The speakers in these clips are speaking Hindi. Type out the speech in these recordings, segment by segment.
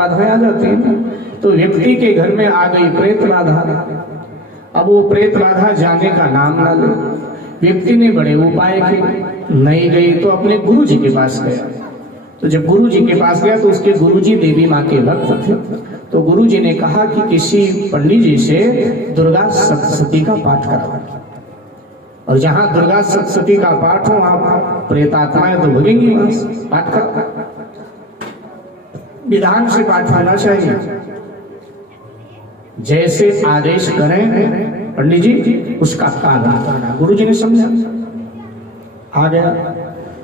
बाधाएं आ जाती हैं। तो व्यक्ति के घर में आ गई प्रेत बाधा। अब वो प्रेत बाधा जाने का नाम ना ले। व्यक्ति ने बड़े उपाय किए, नहीं गई तो अपने गुरु जी के पास गया। तो जब गुरु जी के पास गया तो उसके गुरु जी देवी माँ के भक्त थे। तो गुरु जी ने कहा कि किसी पंडित जी से दुर्गा सप्तशती का पाठ कराओ, और जहां दुर्गा सप्तशती का पाठ हो वहां प्रेतात्माएं तो भगेंगी। पाठ का विधान से पाठ होना चाहिए, जैसे आदेश करें पंडित जी उसका पालन करना। गुरु जी ने समझा, आ गया।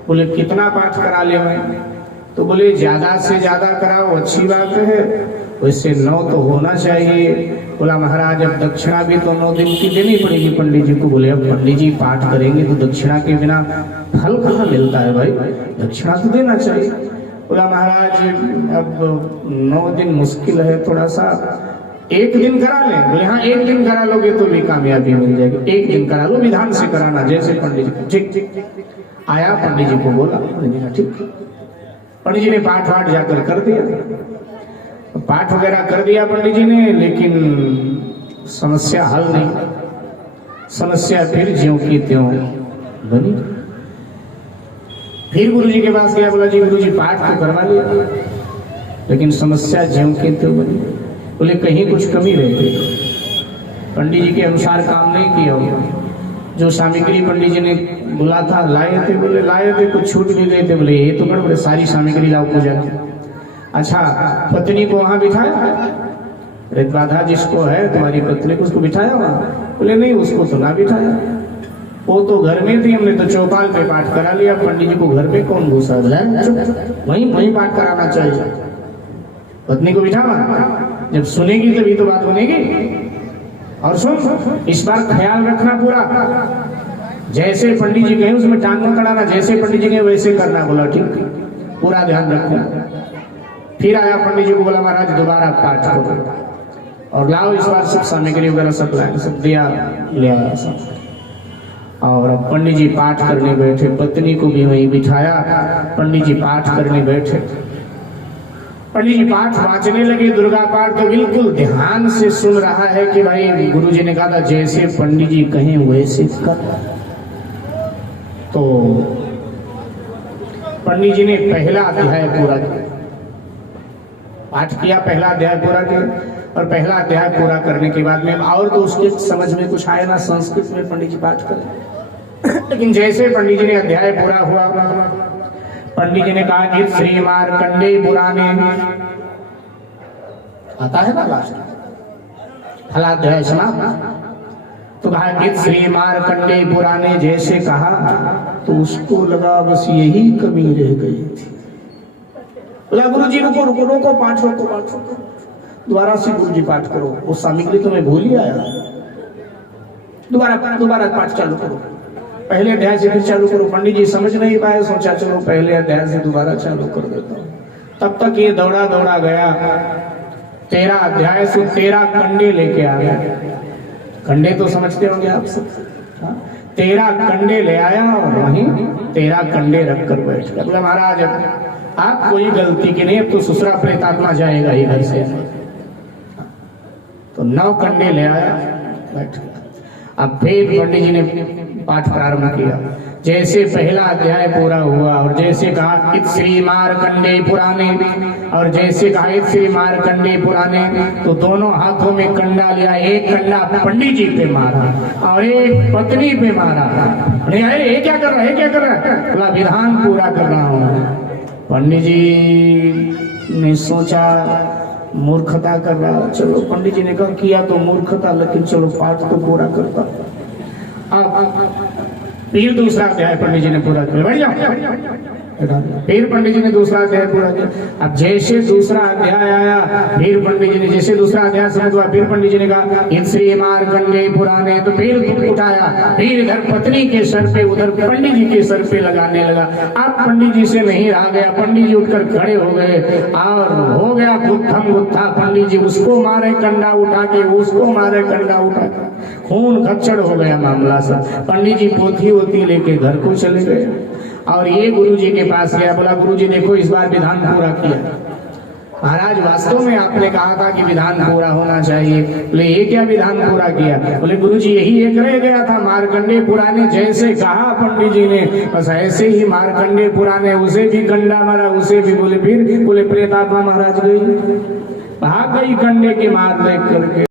बोले कितना पाठ करा ले मैं? तो बोले ज्यादा से ज्यादा कराओ, अच्छी बात है, वैसे 9 तो होना चाहिए। बोला महाराज अब दक्षिणा भी तो 9 दिन की देनी पड़ेगी पंडित जी को। बोले अब पंडित जी पाठ करेंगे तो दक्षिणा के बिना फल कहाँ मिलता है भाई, दक्षिणा तो देना चाहिए। बोला महाराज अब 9 दिन मुश्किल है, थोड़ा सा 1 दिन करा लें। बोले हाँ 1 दिन करा लोगे तो भी कामयाबी मिल जाएगी, 1 दिन करा लो, विधान से कराना जैसे पंडित जी। ठीक आया, पंडित जी को बोला, पंडित जी ने ठीक। पंडित जी ने पाठ वाठ जाकर कर दिया, पाठ वगैरह कर दिया पंडित जी ने, लेकिन समस्या हल नहीं। समस्या फिर ज्यों की त्यों बनी। फिर गुरु जी के पास गया, बोला जी गुरु जी पाठ तो करवा लिया, लेकिन समस्या ज्यों की त्यों बनी। बोले कहीं कुछ कमी रह गई, पंडित जी के अनुसार काम नहीं किया होगा। जो सामग्री पंडित जी ने बोला था लाए थे, बोले लाए थे, कुछ छूट भी गए थे। बोले ये तो कर, बोले सारी सामग्री लाओ पूजा की। अच्छा पत्नी को वहां बिठाया, रेत बाधा जिसको है तुम्हारी पत्नी को, उसको बिठाया वहां? बोले नहीं उसको तो ना बिठाया, वो तो घर में थी, हमने तो चौपाल पे पाठ करा लिया। पंडित जी को घर पे कौन घुसा है, वहीं पाठ कराना चाहिए। पत्नी को बिठावा, जब सुनेगी तभी तो बात बनेगी। और सुन इस बार ख्याल रखना पूरा, जैसे पंडित जी कहे उसमें टांग मत अड़ाना, जैसे पंडित जी कहे वैसे करना। बोला ठीक, पूरा ध्यान रखना। फिर आया पंडित जी को, बोला महाराज दोबारा पाठ करो और लाओ इस बार सब सामग्री वगैरह सब लाए, सब दिया ले आया सब। और अब पंडित जी पाठ करने बैठे, पत्नी को भी वहीं बिठाया, पंडित जी पाठ करने बैठे। पंडित जी पाठ वांचने लगे, दुर्गा पाठ तो बिल्कुल ध्यान से सुन रहा है कि भाई गुरु जी ने कहा था जैसे पंडित जी कहें वैसे कर। तो पंडित जी ने पहला अध्याय पूरा किया, पाठ किया, पहला अध्याय पूरा किया। और पहला अध्याय पूरा करने के बाद में और तो उसके समझ में कुछ आया ना, संस्कृत में पंडित जी पाठ करें। लेकिन जैसे पंडित जी ने अध्याय पूरा हुआ, पंडित जी ने कहा कि श्री मार्कंडे पुराणे आता है ना लास्ट फलाध्याय समाप्त। तो कहा कि श्री मार्कंडे पुराणे जैसे कहा तो उसको लगा बस यही कमी रह गई थी। बोला गुरु जी रुको रुको रुको, पाठ रोको, पाठ रोको, दोबारा से गुरु जी पाठ करो, वो सामग्री तो मैं भूल ही आया, दोबारा पाठ चालू करो, पहले अध्याय से फिर चालू करो। पंडित जी समझ नहीं पाए, सोचा चलो पहले अध्याय से दोबारा चालू कर देता हूँ। तब तक ये दौड़ा दौड़ा गया, 13 अध्याय से 13 कंडे लेके आ गया। कंडे तो समझते होंगे आप सब, 13 कंडे ले आया और वहीं 13 कंडे रखकर बैठ गया। बोला महाराज आप कोई गलती की नहीं, अब तो ससुरा प्रेतात्मा जाएगा ही घर से। तो 9 कंडे ले आया, बैठ गया। अब फिर पंडित जी ने पाठ प्रारंभ किया। जैसे पहला अध्याय पूरा हुआ और जैसे कहा इत श्री मार्कंडे पुराणे, और जैसे कहा इत श्री मार्कंडे पुराणे, तो दोनों हाथों में कंडा लिया, एक कंडा पंडित जी पे मारा और एक पत्नी पे मारा। अरे ये क्या कर रहा है, क्या कर रहा है? बोला विधान पूरा कर रहा हूँ। पंडित जी ने सोचा मूर्खता कर रहा, चलो पंडित जी ने कहा किया तो मूर्खता, लेकिन चलो पाठ तो पूरा करता। फिर दूसरा अध्याय पंडित जी ने पूरा किया, बढ़ जाओ। फिर पंडित जी ने दूसरा अध्याय पूरा किया। अब जैसे दूसरा अध्याय आया, फिर पंडित जी ने जैसे दूसरा अध्याय समझ हुआ, फिर पंडित जी ने कहा इन श्री मार्कंडे पुराणे, तो फिर दुख उठाया, फिर इधर पत्नी के सर पे उधर पंडित जी के सर पे लगाने लगा। अब पंडित जी से नहीं रहा गया, पंडित जी उठकर खड़े हो गए और हो गया गुत्थम गुत्था। पंडित जी उसको मारे कंडा उठा के, उसको मारे कंडा उठा के, खून खच्चड़ हो गया मामला सब। पंडित जी पोथी वोथी लेके घर को चले गए और ये गुरु जी के पास गया, बोला गुरु जी देखो इस बार विधान पूरा किया। महाराज वास्तव में आपने कहा था कि विधान पूरा होना चाहिए। बोले ये क्या विधान पूरा किया? बोले गुरुजी यही एक रह गया था, मार्कंडेय पुराण ने जैसे कहा पंडित जी ने बस ऐसे ही मार्कंडेय पुराण ने उसे भी कंडा मारा, उसे भी। बोले फिर? बोले प्रेतात्मा महाराज गई, भाग गई कंडे की मार देख करके।